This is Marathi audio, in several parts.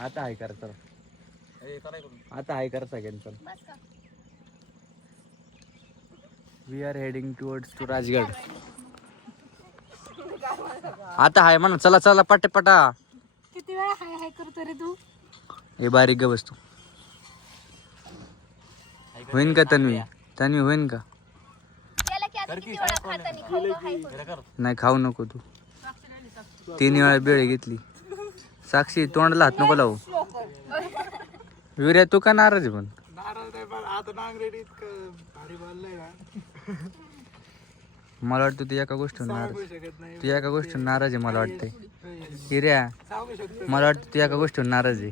आता हाय करा चला. आता हाय करा सगळ्यांचं. We are heading towards to Rajgad. आता हाय म्हणा चला चला पटे पटा. किती वेळा हाय हाय करतो रे तू? हे बारीक ग वस्तू होईन का तन्वी? तन्वी होईन का? नाही खाऊ नको तू. 3 वेळा बेळ घेतली. साक्षी तोंडला हात नको लावू. विर्या तू का नाराज आहे? पण मला वाटतं तू एका गोष्टीवर नाराज. तू एका गोष्टीवर नाराज आहे मला वाटतंय. हिर्या मला वाटतं तू एका गोष्टीवर नाराज आहे.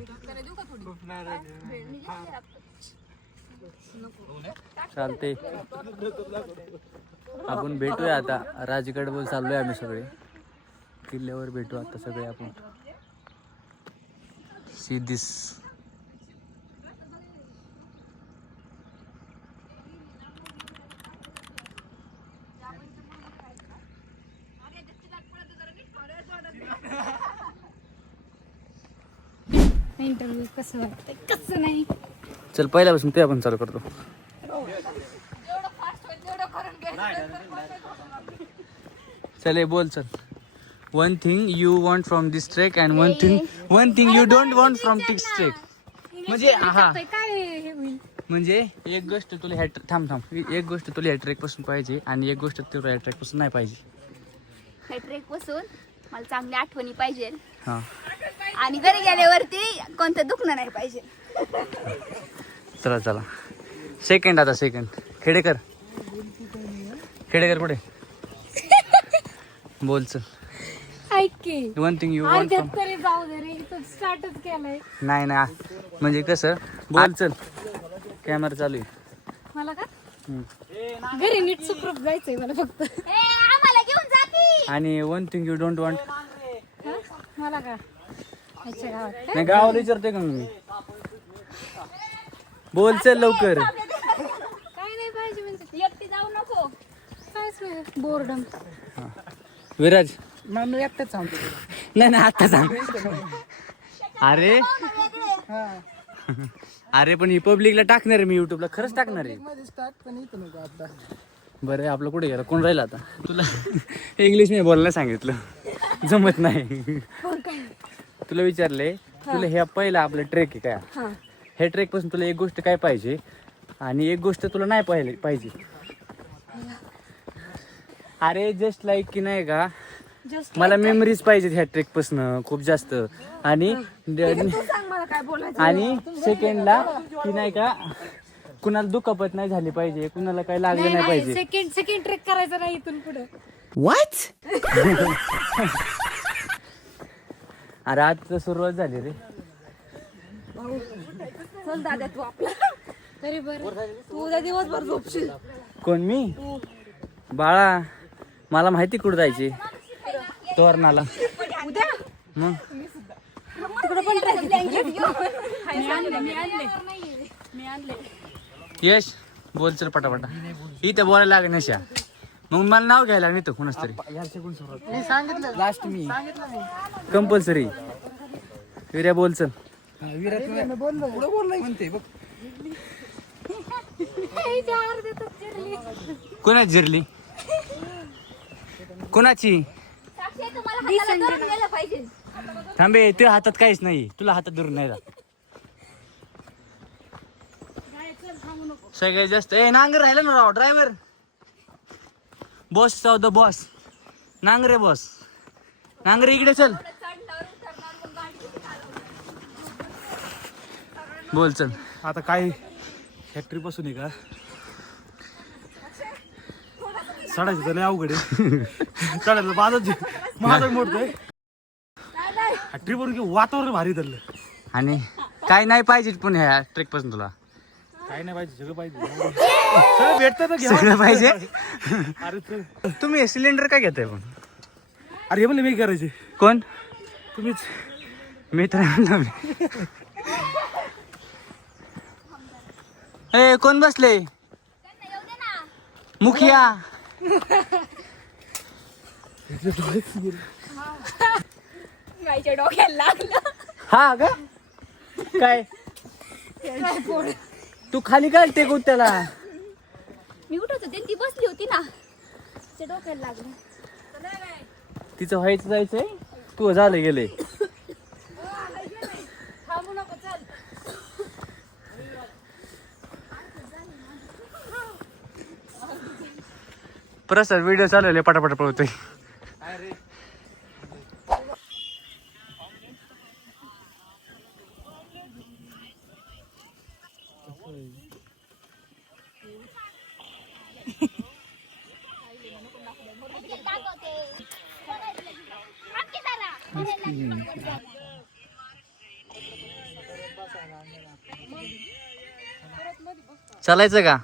चालते आपण भेटूया आता. राजगड बोल चाललोय आम्ही सगळे. किल्ल्यावर भेटू आता सगळे आपण. See this. इंटरव्ह्यू कसं वाटतंय कसं नाही? चल पहिल्यापासून ते आपण चालू करतो. चल बोल चल. One thing you want from this trek and one thing you don't want from this trek. म्हणजे हा म्हणजे एक गोष्ट तुला ह्या एक गोष्ट तुला ह्या ट्रेक पासून पाहिजे आणि एक गोष्ट तुला ह्या ट्रेक पासून नाही पाहिजे. ह्या ट्रेक पासून मला चांगल्या आठवणी पाहिजे. हा आणि घरी गेल्यावरती कोणतं दुखणं नाही पाहिजे. चला चला सेकंड. आता सेकंड खेडेकर. खेडेकर कुठे? बोल चल. ऐक की one thing you want from. तरी जाऊ दे रे. इथं स्टार्टच केलंय. नाही नाही म्हणजे कसं बोल चल. कॅमेरा चालू आहे. मला का घरी नीट सुखरूप जायचंय मला फक्त. आम्हाला घेऊन जाती. आणि one thing you don't want. मला का अच्छा गावात नाही गावाला विचारते का मी. बोल चल लवकर. काय नाही पाहिजे म्हणजे एकटी जाऊ नको. कायच नाही बोर्डम. विराज मी एकटाच सांगतो. नाही नाही आता सांग. अरे अरे पण ही पब्लिकला टाकणार आहे मी युट्यूबला. खरंच टाकणार आहे. पण इथं नको आता. बरं आपलं कुठे गेलं? कोण राहिलं आता? तुला इंग्लिश मी बोलायला सांगितलं. जमत नाही. तुला विचारले तुला हे पहिला आपलं ट्रेक आहे काय? हे ट्रेक पासून तुला एक गोष्ट काय पाहिजे आणि एक गोष्ट तुला नाही पाहिजे. अरे जस्ट लाईक की नाही का मला मेमरीज पाहिजेत ह्या ट्रेक पासून खूप जास्त. आणि आणि सेकंडला की नाही का कुणाला दुखापत नाही झाली पाहिजे. कुणाला काही लागलं नाही पाहिजे. सेकंड ट्रेक करायचं नाही इथून पुढे. व्हॉट? अरे आज तर सुरुवात झाली रे. चल दादा तू आपला. तरी बरं तू उद्या दिवसभर झोपशील. कोण मी? बाळा मला माहिती कुठं जायची. तोरणाला. मग तिकडे पण मी आणले. यश बोल चल पटापटा. इथं बोलायला लागेल नशा. मग मला नाव घ्यायला नाही तर कोणाच तरी. सांगितलं लास्ट मी कंपल्सरी. विर्या बोल चल. बोललाय म्हणते बघ. कोणाची जिरली? कोणाची? साक्षी तुम्हाला हाताला धरून गेलं पाहिजे. थांबे तुझ्या हातात काहीच नाही. तुला हातात धरून नाही जात. सगळ्यात जास्त नांगर राहिला ना राव. ड्रायव्हर बॉस जाऊ the boss. Nangare boss. Nangare इकडे चल. बोल चल. आता काय फॅक्टरी पासून आहे का चढायचं तर लय अवघड आहे. चढायचं माझं मोडतोय. ट्रिपवरून वातावरण भारी धरलं. आणि काय नाही पाहिजे पण ह्या ट्रेक पासून तुला. काय नाही पाहिजे सगळं पाहिजे. सगळं भेटतं तर घ्या. सगळं पाहिजे. अरे चल. तुम्ही सिलेंडर काय घेताय पण? अरे हे म्हणलं मी करायचे. कोण? तुम्हीच. मित्र. ए कोण बसले? मुखिया. माझ्या डोक्याला लागलं. हा का काय तू खाली काय टेकूत त्याला मी उठत होते ती बसली होती ना तिच्या डोक्याला लागलं. तिचं व्हायचं जायचंय तू झालं गेले प्रसाद व्हिडिओ चालवले पटापट पळतोय. चालायचं का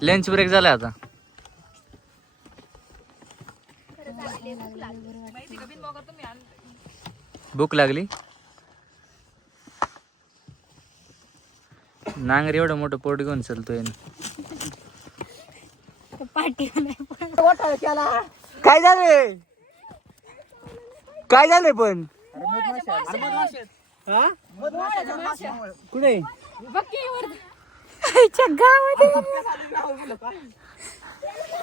लंच ब्रेक झालाय आता. भूक लागली. नांगर एवढं मोठं पोट घेऊन चालतोय. काय झालंय काय झालंय पण कुठे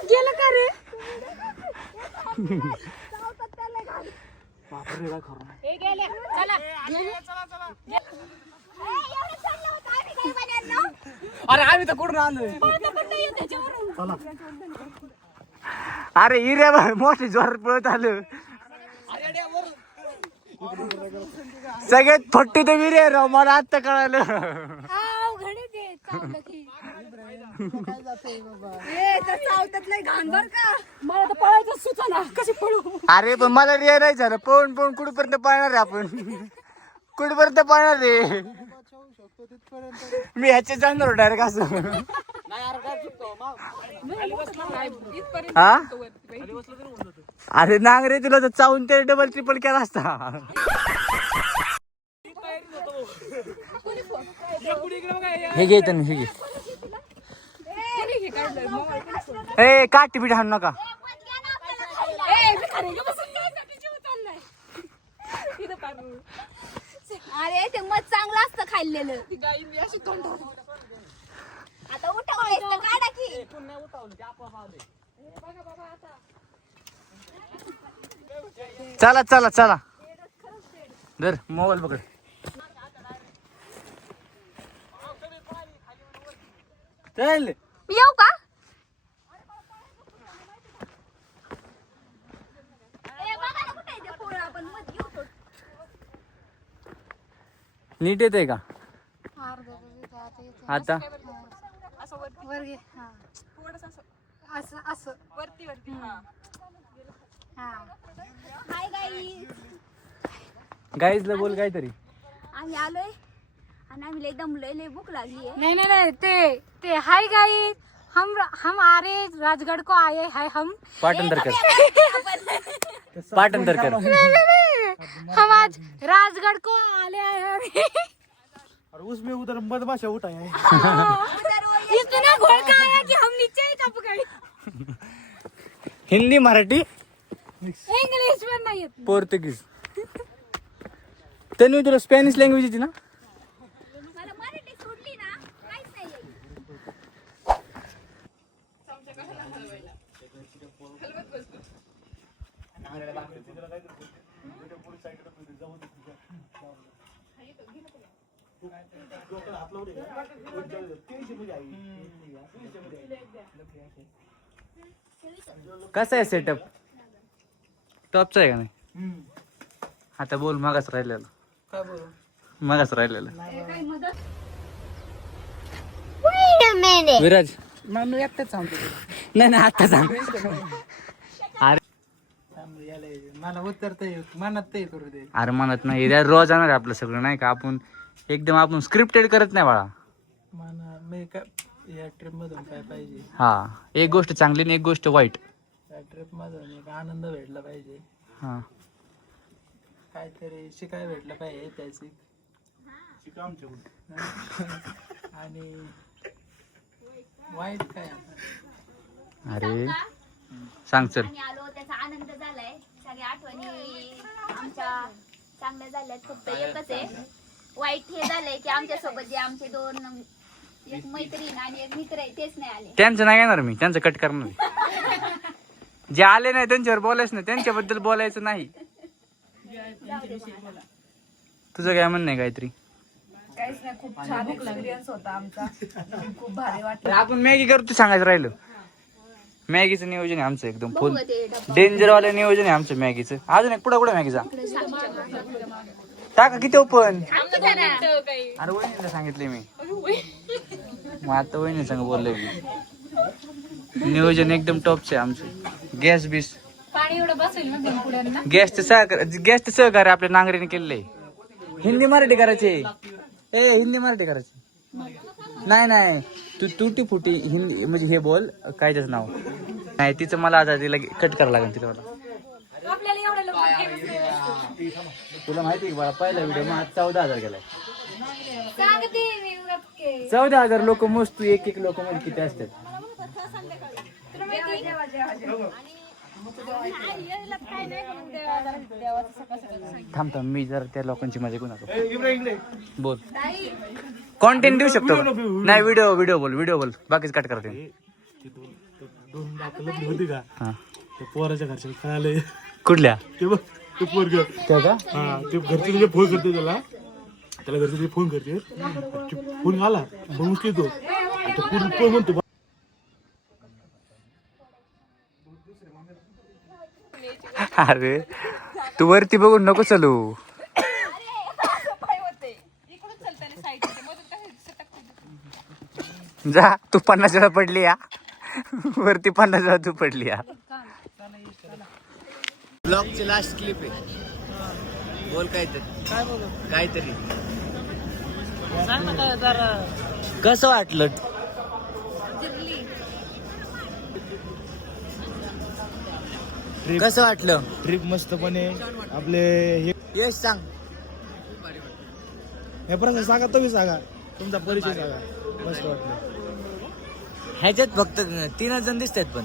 गेलं का रे अरे आम्ही तर कुठून आणलोय. अरे हिऱ्या मोठी जोरात पळत आलं. सगळ्यात फट्टू तर विरे राव मला आता कळालं. मला तर पळायचं सुचना कशी पळू. अरे पण मला रिया नाही झालं. पळून पळून कुठपर्यंत पळणार आहे आपण कुठपर्यंत पळणार रे. मी ह्याचे जाणार डायरेक्ट असं. हा अरे नांगरे तुला तर चावून ते डबल ट्रिपल केला असता. हे घे तर हे घे. ए काठी बिठ हाणू नका. अरे ते मध चांगलं असतं खाल्लेलं. आता उठवलं काढा की. चला चला चला धर मोबाईल पकड. चल येऊ का? नीट येते का आता. वर घे असं असं वरती वरती. Hi guys. गाईजला बोल काहीतरी. आम्ही आलोय आणि आम्ही एकदम लय भूक लागली आहे. नहीं नहीं नहीं ते हाय गाइस हम आ रहे राजगढ़ को आए हैं हम पाटंदर कर पाटंदर कर. हम आज राजगढ़ को आले आए हैं. और उसमें उधर मधमाशा उठा है. इतना घोल का आया कि हम नीचे ही टप गए. हिंदी मराठी इंग्लिश में नहीं येत. पोर्तुगीज. तन्वी तुला स्पॅनिश लँग्वेज येते ना. मला मराठी सोडली ना काहीच नाही येत. कसा आहे सेटअप टॉपचा आहे का नाही. आता बोल मागास राहिलेलं. काय बोलू मागास राहिलेलं Wait विराज. मी एकटाच सांगतो नाही नाही आता सांग. अरे मला उत्तर मनात ते करू दे. अरे म्हणत नाही यार रोज जाणार आहे आपलं सगळं नाही का. आपण एकदम आपण स्क्रिप्टेड करत नाही बाळा. मला मी काय या ट्रिप मधून काय पाहिजे. हा एक गोष्ट चांगली आणि एक गोष्ट वाईट. या ट्रिप मधून एक आनंद भेटला पाहिजे. हा काहीतरी शिकाय भेटलं पाहिजे ऐतिहासिक. आणि वाईट काय आता. अरे सांग चल. आम्ही आलो त्याचा आनंद झालाय. सगळ्या आठवणी आमच्या चांगल्या झाल्यात. फक्त एकच आहे वाईट हे झालंय की आमच्या सोबत जे आमचे दोन एक मैत्रीण आणि एक मित्र आहे तेच नाही आले. त्यांचं नाही येणार मी, त्यांचं कट करणार. जे आले नाही त्यांच्यावर बोलायचं नाही, त्यांच्याबद्दल बोलायचं नाही. तुझं काय म्हणणं आहे काहीतरी? काहीच नाही, खूप छान एक्सपिरियन्स होता आमचा. खूप भारी वाटलं. आपण मॅगी करतो सांगायचं राहिलं. मॅगीचं नियोजन आहे आमचं एकदम फुल बघू ते डब्बा. डेंजर वालं नियोजन आहे आमचं मॅगीचं. अजून एक पुढं मॅगीचा टाका किती ओपन. अरे वहिनीला सांगितले मी, मग आता वहिनी सांग बोललोय मी. नियोजन एकदम टॉपचे आमचं. गॅस बीस पाणी एवढं बसेल ना पुढे ना. गॅसचं सहकार्य आपल्या नांगरीने केलेलं आहे. हिंदी मराठी करायचे. हिंदी मराठी करायचे. नाही तू तुटी फुटी हिंदी म्हणजे हे बोल. काय त्याचं नाव नाही तिचं. मला आता तिला कट करावं लागेल तिला. मला आपल्याला एवढं लवकर तुला माहिती आहे बाळा, पहिला व्हिडिओ मग 14,000 गेलाय. सांगते मी उगाच के. 14,000 लोक मोजतो. एक लोक मध्ये किती असतात? तुला माहिती थांब मी जरा त्या लोकांची मजा घेऊन आलो. बोल. कॉन्टेंट देऊ शकतो का? नाही व्हिडिओ बोल बाकीच कट करते. दोन दाखल होती का हा. त्या पोराच्या घरच्या कळाले कुठल्या ते बघ ते पोरग. त्या का? हा ते घरचे तुझे फोन करते त्याला घरचे तुझे फोन करते. फोन आला मग उचलतो तो पूर्ण म्हणतो अरे तू वरती बघून नको चालू. जा तू 50 वेळा पडली या वरती. 50 वेळा तू पडली या. ब्लॉगची लास्ट क्लिप आहे. बोल काहीतरी कसं वाटलं? कसं वाटलं? ट्रिप मस्तपणे आपले हे यश सांग. हे प्रश्न सांगा, तुम्ही सांगा तुमचा परिचय सांगा. मस्त वाटलं. ह्याच्यात फक्त 3 जण दिसतात पण